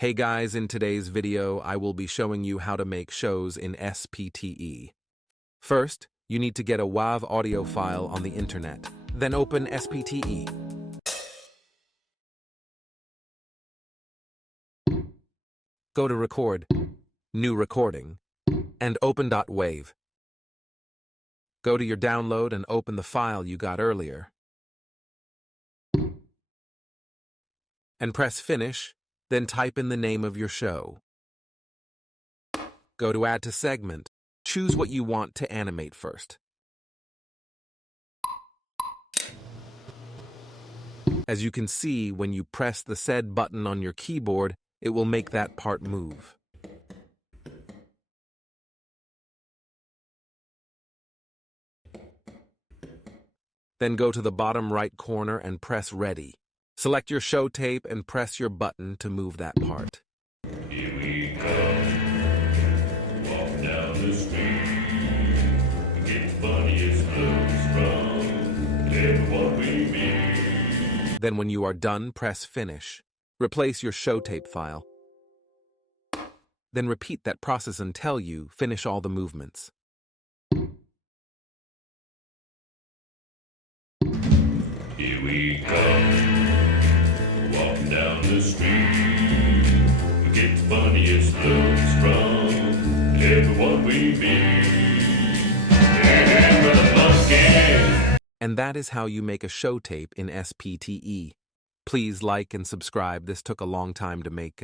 Hey guys, in today's video, I will be showing you how to make shows in SPTE. First, you need to get a WAV audio file on the internet. Then open SPTE. Go to Record, New Recording, and open .wav. Go to your download and open the file you got earlier. And press Finish, then type in the name of your show. Go to Add to Segment. Choose what you want to animate first. As you can see, when you press the said button on your keyboard, it will make that part move. Then go to the bottom right corner and press Ready. Select your show tape and press your button to move that part. Here we come, walk down the street, get the funniest looks from everyone we meet. Then when you are done, press Finish. Replace your show tape file. Then repeat that process until you finish all the movements. Here we come, walking down the street, we get the funniest looks from everyone we meet. And we're the monkeys. And that is how you make a show tape in SPTE. Please like and subscribe. This took a long time to make.